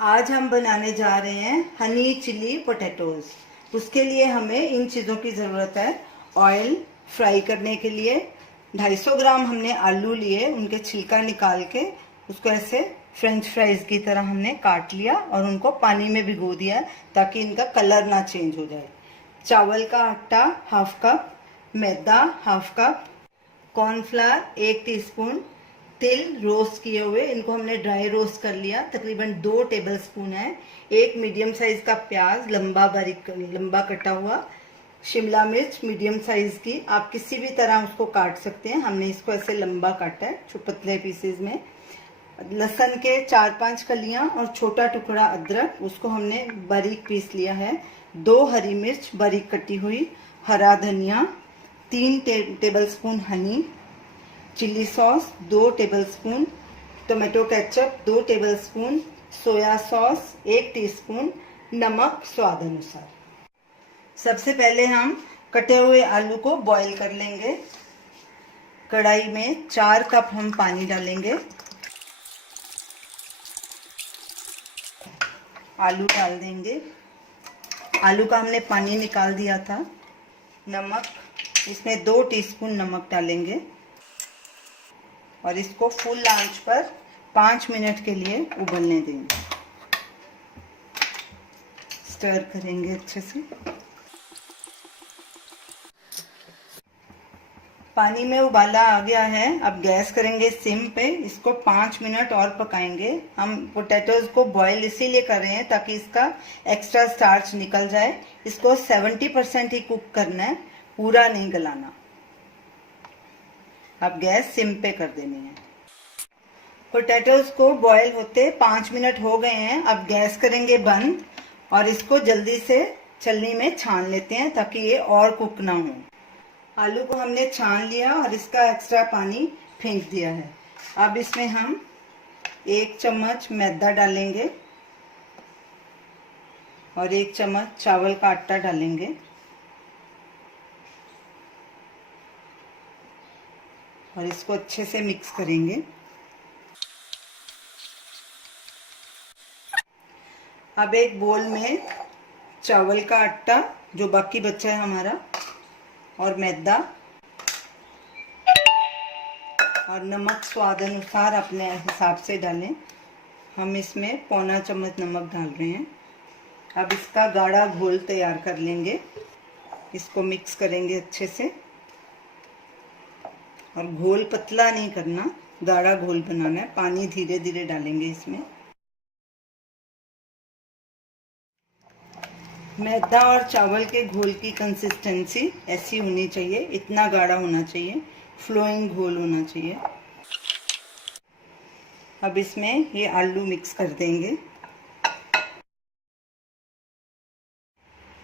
आज हम बनाने जा रहे हैं हनी चिली पोटैटोज। उसके लिए हमें इन चीज़ों की ज़रूरत है। ऑयल फ्राई करने के लिए 250 ग्राम हमने आलू लिए, उनके छिलका निकाल के उसको ऐसे फ्रेंच फ्राइज की तरह हमने काट लिया और उनको पानी में भिगो दिया ताकि इनका कलर ना चेंज हो जाए। चावल का आटा हाफ कप, मैदा हाफ कप, कॉर्नफ्लावर 1 टीस्पून, तिल रोस्ट किए हुए, इनको हमने ड्राई रोस्ट कर लिया, तकरीबन 2 टेबलस्पून है। एक मीडियम साइज का प्याज लंबा कटा हुआ, शिमला मिर्च मीडियम साइज की, आप किसी भी तरह उसको काट सकते हैं, हमने इसको ऐसे लंबा काटा है पतले पीसेज में। लहसुन के 4-5 कलियां और छोटा टुकड़ा अदरक, उसको हमने बारीक पीस लिया है। 2 हरी मिर्च बारीक कटी हुई, हरा धनिया, 3 tablespoon honey, chilli sauce 2 tablespoon, tomato ketchup 2 tablespoon, soya sauce 1 teaspoon, नमक स्वाद अनुसार। सबसे पहले हम कटे हुए आलू को बॉईल कर लेंगे। कढ़ाई में 4 कप हम पानी डालेंगे, आलू डाल देंगे। आलू का हमने पानी निकाल दिया था। नमक, इसमें 2 टीस्पून नमक डालेंगे और इसको फुल आंच पर 5 मिनट के लिए उबलने देंगे। स्टर करेंगे अच्छे से। पानी में उबाला आ गया है, अब गैस करेंगे सिम पे। इसको 5 मिनट और पकाएंगे। हम पोटैटोज को बॉईल इसीलिए कर रहे हैं ताकि इसका एक्स्ट्रा स्टार्च निकल जाए। इसको 70% ही कुक करना है, पूरा नहीं गलाना। अब गैस सिम पे कर देनी है। पोटैटोज को बॉईल होते 5 मिनट हो गए हैं। अब गैस करेंगे बंद और इसको जल्दी से छलनी में छान लेते हैं ताकि ये और कुक ना हो। आलू को हमने छान लिया और इसका एक्स्ट्रा पानी फेंक दिया है। अब इसमें हम 1 चम्मच मैदा डालेंगे और 1 चम्मच चावल का आटा डालेंगे और इसको अच्छे से मिक्स करेंगे। अब एक बोल में चावल का आटा जो बाकी बचा है हमारा, और मैदा और नमक स्वाद अनुसार अपने हिसाब से डालें। हम इसमें पौना चम्मच नमक डाल रहे हैं। अब इसका गाढ़ा घोल तैयार कर लेंगे। इसको मिक्स करेंगे अच्छे से और घोल पतला नहीं करना, गाढ़ा घोल बनाना है। पानी धीरे धीरे डालेंगे इसमें। मैदा और चावल के घोल की कंसिस्टेंसी ऐसी होनी चाहिए, इतना गाढ़ा होना चाहिए, फ्लोइंग घोल होना चाहिए। अब इसमें ये आलू मिक्स कर देंगे।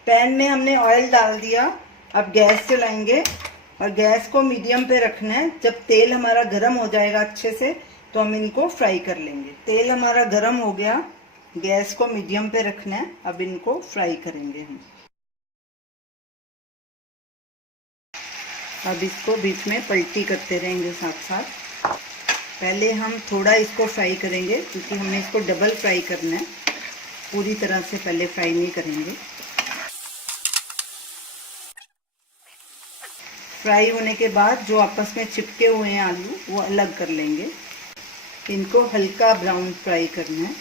पैन में हमने ऑयल डाल दिया। अब गैस जलाएंगे और गैस को मीडियम पे रखना है। जब तेल हमारा गर्म हो जाएगा अच्छे से तो हम इनको फ्राई कर लेंगे। तेल हमारा गर्म हो गया, गैस को मीडियम पे रखना है। अब इनको फ्राई करेंगे हम। अब इसको बीच में पलटी करते रहेंगे साथ साथ। पहले हम थोड़ा इसको फ्राई करेंगे क्योंकि हमने इसको डबल फ्राई करना है, पूरी तरह से पहले फ्राई नहीं करेंगे। फ्राई होने के बाद जो आपस में चिपके हुए हैं आलू, वो अलग कर लेंगे। इनको हल्का ब्राउन फ्राई करना है।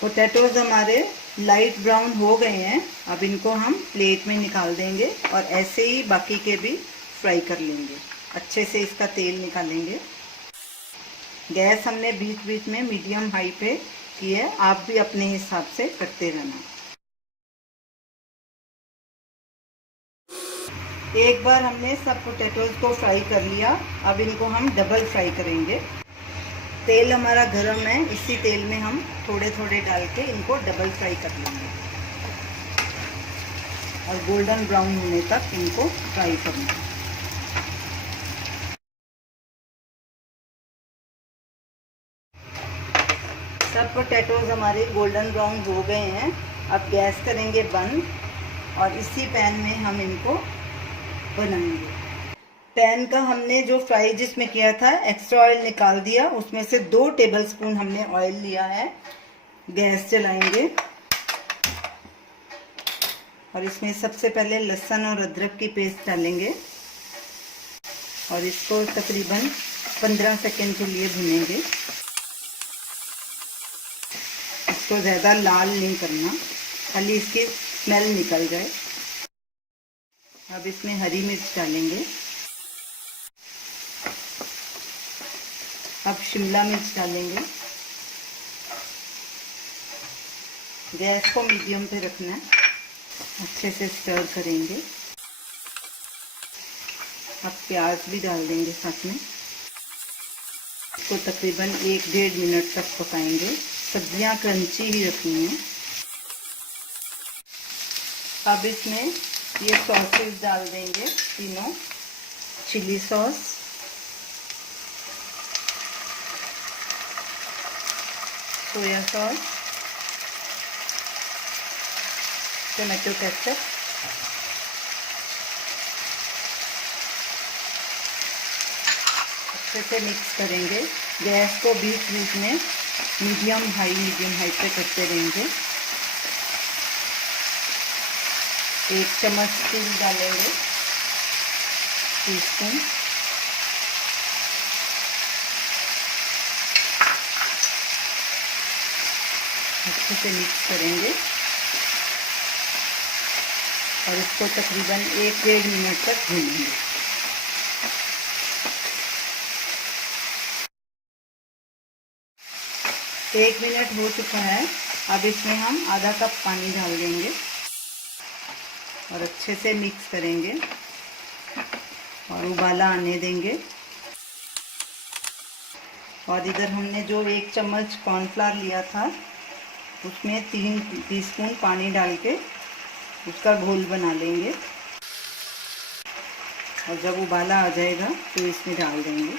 पोटैटोज हमारे लाइट ब्राउन हो गए हैं। अब इनको हम प्लेट में निकाल देंगे और ऐसे ही बाकी के भी फ्राई कर लेंगे। अच्छे से इसका तेल निकालेंगे। गैस हमने बीच बीच में मीडियम हाई पे की है, आप भी अपने हिसाब से करते रहना। एक बार हमने सब पोटैटोज को फ्राई कर लिया। अब इनको हम डबल फ्राई करेंगे। तेल हमारा गरम है, इसी तेल में हम थोड़े थोड़े डाल के इनको डबल फ्राई कर लेंगे और गोल्डन ब्राउन होने तक इनको फ्राई करना है। सब पोटैटोज हमारे गोल्डन ब्राउन हो गए हैं। अब गैस करेंगे बंद और इसी पैन में हम इनको बनाएंगे। पैन का हमने जो फ्राई जिसमें किया था एक्स्ट्रा ऑयल निकाल दिया, उसमें से 2 टेबलस्पून हमने ऑयल लिया है। गैस जलाएंगे और इसमें सबसे पहले लहसुन और अदरक की पेस्ट डालेंगे और इसको तकरीबन 15 सेकंड के लिए भुनेंगे। इसको ज़्यादा लाल नहीं करना, खाली इसकी स्मेल निकल जाए। अब इसमें हरी मिर्च डालेंगे। अब शिमला मिर्च डालेंगे। गैस को मीडियम पे रखना है, अच्छे से स्टर करेंगे। अब प्याज भी डाल देंगे साथ में। इसको तकरीबन 1-1.5 मिनट तक पकाएंगे। सब्जियां क्रंची ही रखनी है। अब इसमें ये सॉसेस डाल देंगे तीनों। Chilli sauce, soya sauce, tomato ketchup, अच्छे से मिक्स करेंगे। गैस को बीच बीच में मीडियम हाई पे करते रहेंगे। 1 चम्मच तेल डालेंगे, टीस्पून। अच्छे से मिक्स करेंगे और इसको तकरीबन 1-1.5 मिनट तक भूनेंगे। एक मिनट हो चुका है। अब इसमें हम आधा कप पानी डाल देंगे और अच्छे से मिक्स करेंगे और उबाला आने देंगे। और इधर हमने जो 1 चम्मच कॉर्नफ्लावर लिया था, उसमें 3 टीस्पून पानी डाल के उसका घोल बना लेंगे और जब उबाला आ जाएगा तो इसमें डाल देंगे।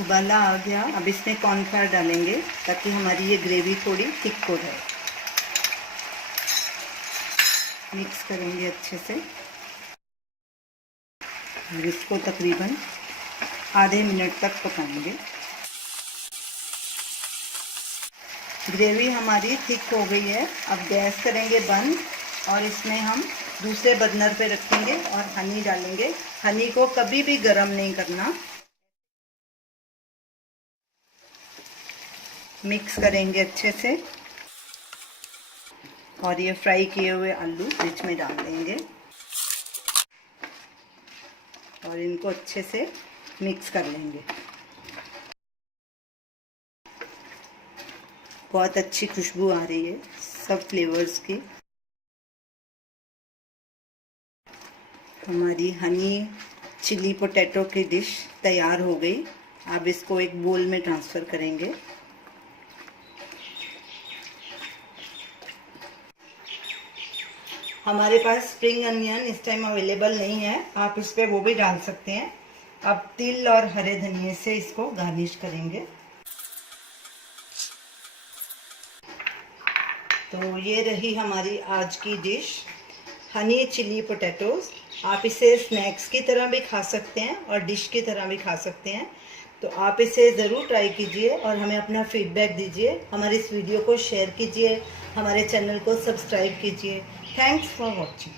उबाला आ गया, अब इसमें कॉर्नफ्लावर डालेंगे ताकि हमारी ये ग्रेवी थोड़ी थिक हो जाए। मिक्स करेंगे अच्छे से और इसको तकरीबन आधे मिनट तक पकाएंगे। ग्रेवी हमारी थिक हो गई है। अब गैस करेंगे बंद और इसमें हम दूसरे बर्नर पे रखेंगे और हनी डालेंगे। हनी को कभी भी गर्म नहीं करना। मिक्स करेंगे अच्छे से और ये फ्राई किए हुए आलू बीच में डाल देंगे और इनको अच्छे से मिक्स कर लेंगे। बहुत अच्छी खुशबू आ रही है सब फ्लेवर्स की। हमारी हनी चिली पोटैटो की डिश तैयार हो गई। अब इसको एक बोल में ट्रांसफ़र करेंगे। हमारे पास स्प्रिंग अनियन इस टाइम अवेलेबल नहीं है, आप इस पे वो भी डाल सकते हैं। अब तिल और हरे धनिए से इसको गार्निश करेंगे। तो ये रही हमारी आज की डिश, हनी चिली पोटैटोज़। आप इसे स्नैक्स की तरह भी खा सकते हैं और डिश की तरह भी खा सकते हैं। तो आप इसे ज़रूर ट्राई कीजिए और हमें अपना फीडबैक दीजिए। हमारे इस वीडियो को शेयर कीजिए, हमारे चैनल को सब्सक्राइब कीजिए। Thanks for watching.